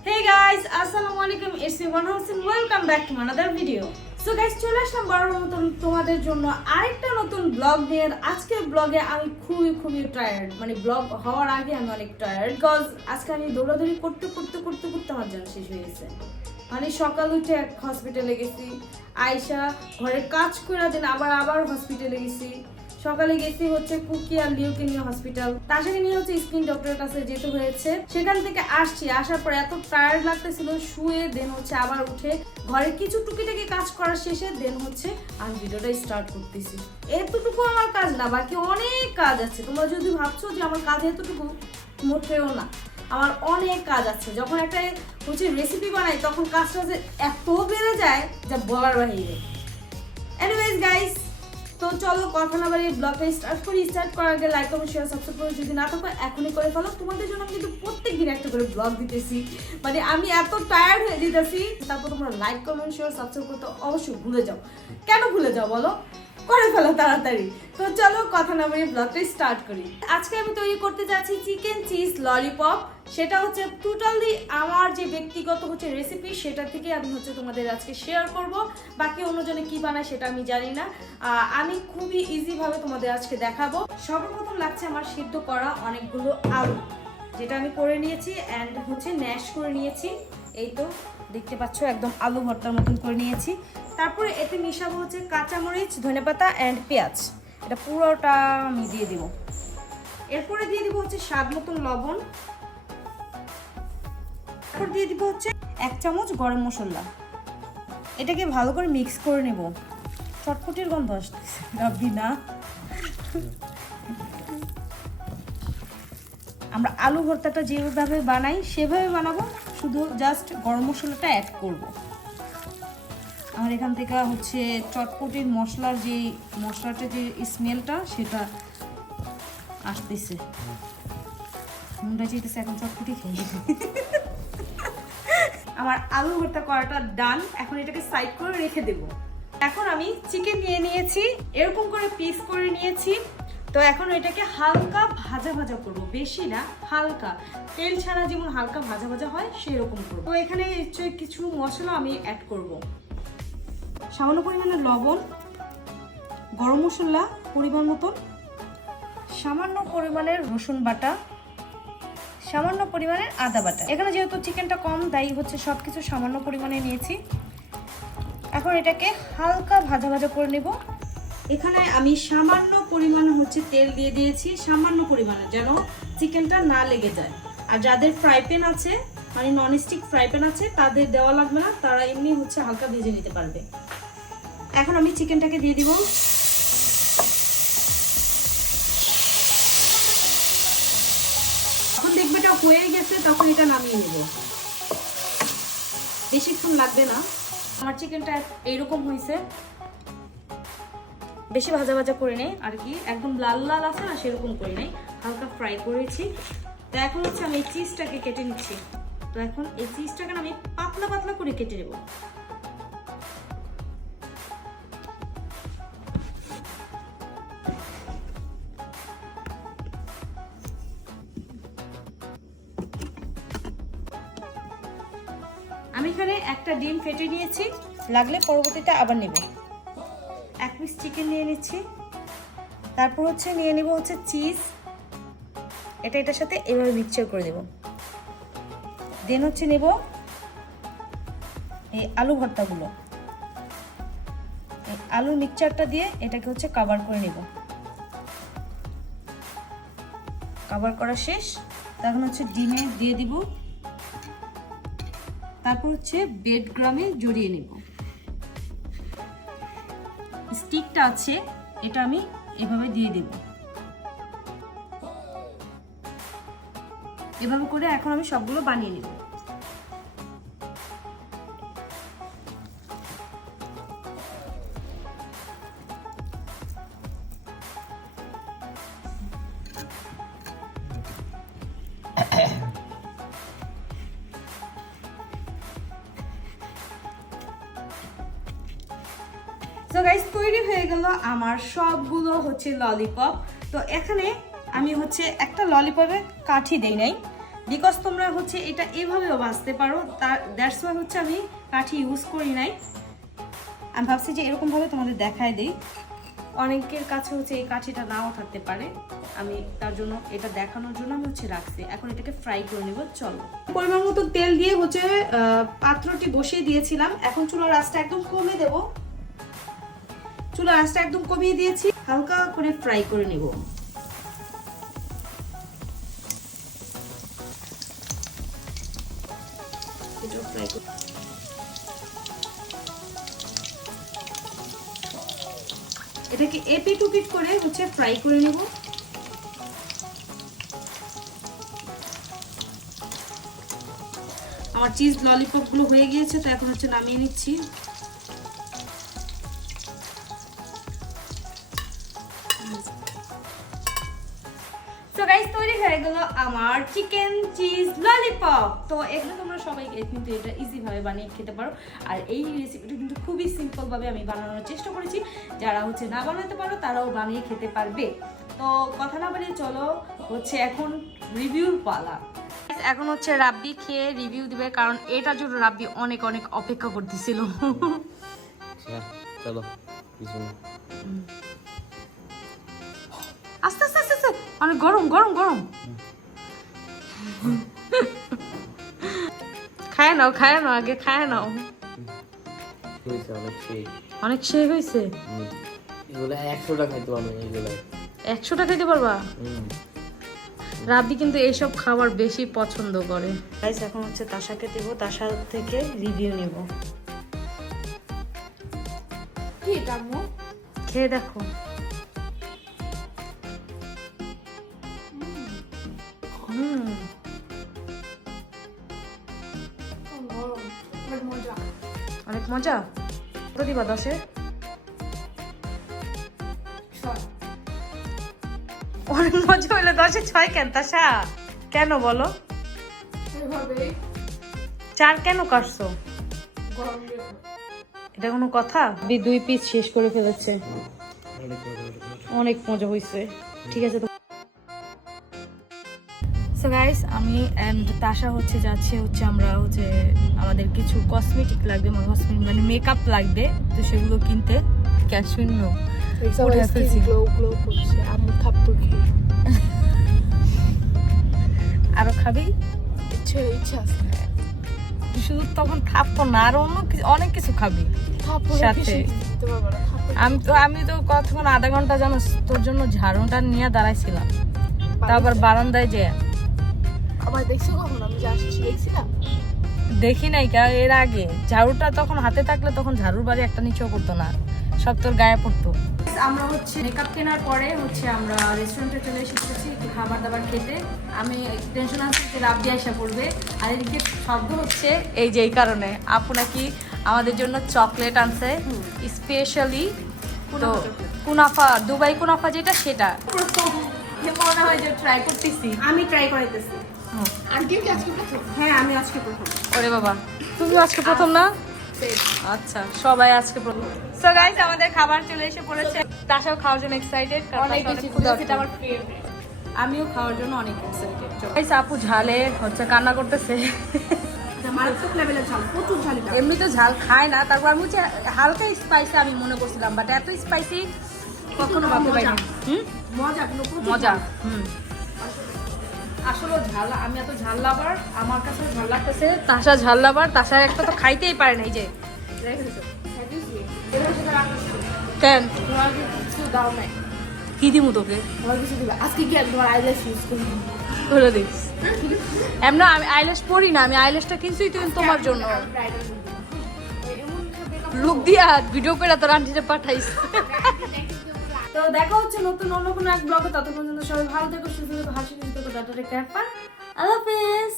Hey guys, Assalamualaikum. It's me One House and welcome back to another video. So guys, চলে আসলাম বড় মতন তোমাদের জন্য আরেকটা নতুন ব্লগ নিয়ে। আজকের ব্লগে আমি খুবই টায়ার্ড, মানে ব্লগ হওয়ার আগে আমি অনেক টায়ার্ড বিকজ আজকে আমি দৌড়াদৌড়ি করতে আমার জান শেষ হয়ে গেছে। মানে সকাল উঠে এক হসপিটালে গেছি, আয়শা ঘরে কাজ করে দেন, আবার হসপিটালে গেছি। সকালে গেছি হচ্ছে কুকি আর লিওকে নিয়ে হসপিটাল, তার সাথে নিয়ে হচ্ছে স্কিন ডক্টরের কাছে যেতে হয়েছে। সেখান থেকে আসার পর এত টায়ার্ড লাগতেছিল, শুয়ে দেন হচ্ছে আবার উঠে ঘরে কিছু টুকিটাকি কাজ করার শেষে দেন হচ্ছে আমি ভিডিওটা স্টার্ট করতেছি। এতটুকু আমার কাজ না, বাকি অনেক কাজ আছে। তোমরা যদি ভাবছো যে আমার কাজ এতটুকু, মোটেও না, আমার অনেক কাজ আছে। যখন একটা হচ্ছে রেসিপি বানাই তখন কাজটা যে এত বেড়ে যায় যা বলার বাহিরে। এনিওয়েজ গাইস, তো চলো কথা না বাড়িয়ে ব্লগটা স্টার্ট করার আগে লাইক কমেন্ট শেয়ার সাবস্ক্রাইব করে যদি না থাকো এখনই করে ফেলো। তোমাদের জন্য আমি কিন্তু প্রত্যেকদিন একটা করে ব্লগ দিতেছি, মানে আমি এত টায়ার্ড হয়ে দিতেছি। তারপর তোমরা লাইক কমেন্ট শেয়ার সাবস্ক্রাইব করতে অবশ্যই ভুলে যাও। কেন ভুলে যাও বলো? করে ফেলো তাড়াতাড়ি। তো চলো কথা না বাড়িয়ে ব্লগটা স্টার্ট করি। আজকে আমি তৈরি করতে যাচ্ছি চিকেন চিজ ললিপপ। সেটা হচ্ছে টোটালি আমার যে ব্যক্তিগত হচ্ছে রেসিপি, সেটা থেকে আমি হচ্ছে তোমাদের আজকে শেয়ার করব। বাকি অন্যজনে কি বানায় সেটা আমি জানি না, আমি খুবই ইজি ভাবে তোমাদের আজকে দেখাবো। সর্বপ্রথম লাগছে আমার সিদ্ধ করা অনেকগুলো আলু, যেটা আমি করে নিয়েছি অ্যান্ড হচ্ছে ম্যাশ করে নিয়েছি। এই তো দেখতে পাচ্ছ একদম আলু ভর্তার মতন করে নিয়েছি। তারপরে এতে মিশাবো হচ্ছে কাঁচামরিচ, ধনেপাতা অ্যান্ড পেঁয়াজ। এটা পুরোটা আমি দিয়ে দিব। এরপরে দিয়ে দিব হচ্ছে স্বাদ মতন লবণ। তারপর দিয়ে দিব হচ্ছে 1 চামচ গরম মশলা। এটাকে ভালো করে মিক্স করে নেব। চটপটির গন্ধ আসতেছে, রাব্বি না। আমরা আলু ভর্তাটা যেভাবে বানাই সেভাবে বানাবো, শুধু জাস্ট গরম মশলাটা অ্যাড করব। আমার এখান থেকে হচ্ছে চটপটির মশলার যে মশলাটা যে স্মেলটা সেটা আসতেছে, মনটা চাইতেছে এখন চটপটি খেয়ে। আমার আলু ভর্তা করাটা ডান, এখন এটাকে সাইড করে রেখে দেব। এখন আমি চিকেন নিয়ে নিয়েছি, এরকম করে পিস করে নিয়েছি। তো এখন এটাকে হালকা ভাজা করব, বেশি না, হালকা তেল ছাড়া যেমন হালকা ভাজা হয় সেরকম করব। তো এখানে কিছু মশলা আমি অ্যাড করব। সামান্য পরিমাণে লবণ, গরম মশলা পরিমাণ মতন, সামান্য পরিমাণের রসুন বাটা, সামান্য পরিমাণের আদা বাটা। এখানে যেহেতু চিকেনটা কম তাই হচ্ছে সবকিছু সামান্য পরিমাণে নিয়েছি। এখন এটাকে হালকা ভাজা করে নেব। এখানে আমি সামান্য পরিমাণে হচ্ছে তেল দিয়ে দিয়েছি, সামান্য পরিমাণে, যেন চিকেনটা না লেগে যায়। আর যাদের ফ্রাই প্যান আছে, মানে ননস্টিক ফ্রাই প্যান আছে, তাদের দেওয়া লাগবে না, তারা এমনি হচ্ছে হালকা ভেজে নিতে পারবে। এখন আমি চিকেনটাকে দিয়ে দিব। এখন দেখবে এটা হয়ে গেছে, তখন এটা নামিয়ে নেব। বেশিক্ষণ লাগবে না। আমার চিকেনটা এইরকম হয়েছে, বেশি ভাজা করে নেই আর কি, একদম লাল আছে না সেরকম করে নেই, হালকা ফ্রাই করেছি। তো এখন হচ্ছে আমি এই চিজটাকে কেটে নিচ্ছি। তো এখন এই চিজটাকে আমি পাতলা করে কেটে নেব। আমি এখানে একটা ডিম ফেটে নিয়েছি, লাগলে পরবর্তীতে আবার নেব। 1 পিস চিকেন নিয়ে নিচ্ছি। তারপর হচ্ছে নিয়ে নেব হচ্ছে চিজ, এটার সাথে এভাবে মিক্সচার করে দেব। দেন হচ্ছে নেব এই আলু ভর্তাগুলো, এই আলু মিক্সচারটা দিয়ে এটাকে হচ্ছে কভার করে নেব। কভার করা শেষ, তখন হচ্ছে ডিমে দিয়ে দিব। তারপর হচ্ছে ব্রেড ক্রামে জড়িয়ে নেব। স্টিকটা আছে, এটা আমি এভাবে দিয়ে দেব। এভাবে করে এখন আমি সবগুলো বানিয়ে নেব। সো গাইস, তৈরি হয়ে গেল আমার সবগুলো হচ্ছে ললিপপ। তো এখানে আমি হচ্ছে একটা ললিপপে কাঠি দেই নাই, বিকজ তোমরা হচ্ছে এটা এভাবেও ভাজতে পারো, দ্যাটস ওয়াই হচ্ছে আমি কাঠি ইউজ করি নাই। আমি ভাবছি যে এরকমভাবে তোমাদের দেখায় দিই, অনেকের কাছে হচ্ছে এই কাঠিটা নাও থাকতে পারে, আমি তার জন্য এটা দেখানোর জন্য আমি হচ্ছে রাখছি। এখন এটাকে ফ্রাই করে নেব। চলো, পরিমাণ মতো তেল দিয়ে হচ্ছে পাত্রটি বসিয়ে দিয়েছিলাম। এখন চুলার আঁচটা একদম কমিয়ে দেব। চুলার আঁচটা একদম কমিয়ে দিয়েছি, হালকা করে ফ্রাই করে নেব। এটাও ফ্রাই করে এটাকে এপিট উপিট করে হচ্ছে ফ্রাই করে নেব। আমার চিজ ললিপপ গুলো হয়ে গিয়েছে, তো এখন হচ্ছে নামিয়ে নিচ্ছি। তো গাইস, তৈরি হয়ে গেল আমার চিকেন চিজ ললিপপ। তো এগুলো তোমরা সবাই কিন্তু এটা ইজি ভাবে বানিয়ে খেতে পারো। আর এই রেসিপিটা কিন্তু খুবই সিম্পল ভাবে আমি বানানোর চেষ্টা করেছি, যারা হচ্ছে না বানাতে পারো তারাও বানিয়ে খেতে পারবে। তো কথা না বানিয়ে চলো হচ্ছে এখন রিভিউর পালা। এখন হচ্ছে রাব্বি খেয়ে রিভিউ দিবে, কারণ এটার জন্য রাব্বি অনেক অনেক অপেক্ষা করতেছিল। চলো আস্তে আস্তে আস্তে আস্তে, অনেক গরম গরম গরম। খায় নাও খায় নাও, আগে খায় নাও। অনেক সেই হয়েছে। এগুলো 100 টাকা খাইতে পারবো। এগুলো 100 টাকা খাইতে পারবা? রাব্বি কিন্তু এইসব খাবার বেশি পছন্দ করে। গাইস, এখন হচ্ছে তাশাকে দেব, তাশা থেকে রিভিউ নেব। কি এটা আম্মু? খেয়ে দেখো। অনেক মজা। কত দিবা 10-এ? অনেক মজা হইলে 10-এ 6 কেন তাশা? কেন বলো? 4 কেন কাটছো? এটা কোনো কথা? 2 পিস শেষ করে ফেলেছে। অনেক মজা হয়েছে। ঠিক আছে। সো গাইস, আমি এন্ড তাশা হচ্ছে যাচ্ছে হচ্ছে আমরা হচ্ছে আমাদের কিছু কসমেটিক লাগবে, মানে মেকআপ লাগবে, তো সেগুলো কিনতে। ক্যাশ শূন্য আরো খাবি? শুধু তখন থাপ্পড় না, আরো অন্য অনেক কিছু খাবি সাথে। আমি তো কতক্ষণ আধা ঘন্টা জানো তোর জন্য ঝাড়ুটা নিয়ে দাঁড়াইছিলাম, তারপর বারান্দায় যে দেখি নাই এর আগে ঝাড়ুটা তখন হাতে থাকলে তখন ঝাড়ুর বাড়ি একটা নিচেও করতো না, সব তোর গায়ে পড়তো। আমরা হচ্ছে মেকআপ কেনার পরে হচ্ছে আমরা রেস্টুরেন্টে চলে এসেছি একটু খাবার দাবার খেতে। আমি টেনশন আছে যে রাব্বি আইসা পড়বে, আর এদিকে শব্দ হচ্ছে এই যে এই কারণে আপু নাকি আমাদের জন্য চকলেট আনছে স্পেশালি। তো কুনাফা, দুবাই কুনাফা যেটা, সেটা মনে হয় যে ট্রাই করতেছি। আমি ট্রাই করাইতেছি। হ্যাঁ, আমি আজকে প্রথম। ওরে বাবা, তুমি আজকে প্রথম না? আচ্ছা, সবাই আজকে প্রথম। সো গাইস, আমাদের খাবার চলে এসে পড়েছে। তাশাও খাওয়ার জন্য এক্সাইটেড, কারণ আমিও খাওয়ার জন্য অনেক এক্সাইটেড। গাইস, আপু ঝালে হচ্ছে কান্না করতেছে। এমনি তো ঝাল খায় না, তারপর আমি হচ্ছে হালকা স্পাইসি আমি মনে করছিলাম, বাট এত স্পাইসি কখনো ভাবতে পারিনি। মজা। আসলে ঝাল, আমি এত ঝাল লাভার, আমার কাছে ঝাল লাগতেছে। তাশা ঝাল লাভার, তাশা একটা তো খাইতেই পারে না। এই যে কেন কি দিমু তোকে আজকে কি তোমার আইল্যাশ ইউজ করে দিস? এমন আমি আইল্যাশ পরি না, আমি আইল্যাশটা কিনছি তুই তোমার জন্য। লুক দিয়া ভিডিও করে তোর আন্টিতে পাঠাইস। তো দেখা হচ্ছে নতুন অন্য কোনো এক ব্লগে। ততক্ষণ পর্যন্ত সবাই ভালো থেকো, সুস্থ থেকো, হাসি খুশি থেকো। টাটা, টেক কেয়ার, আল্লাহ হাফেজ।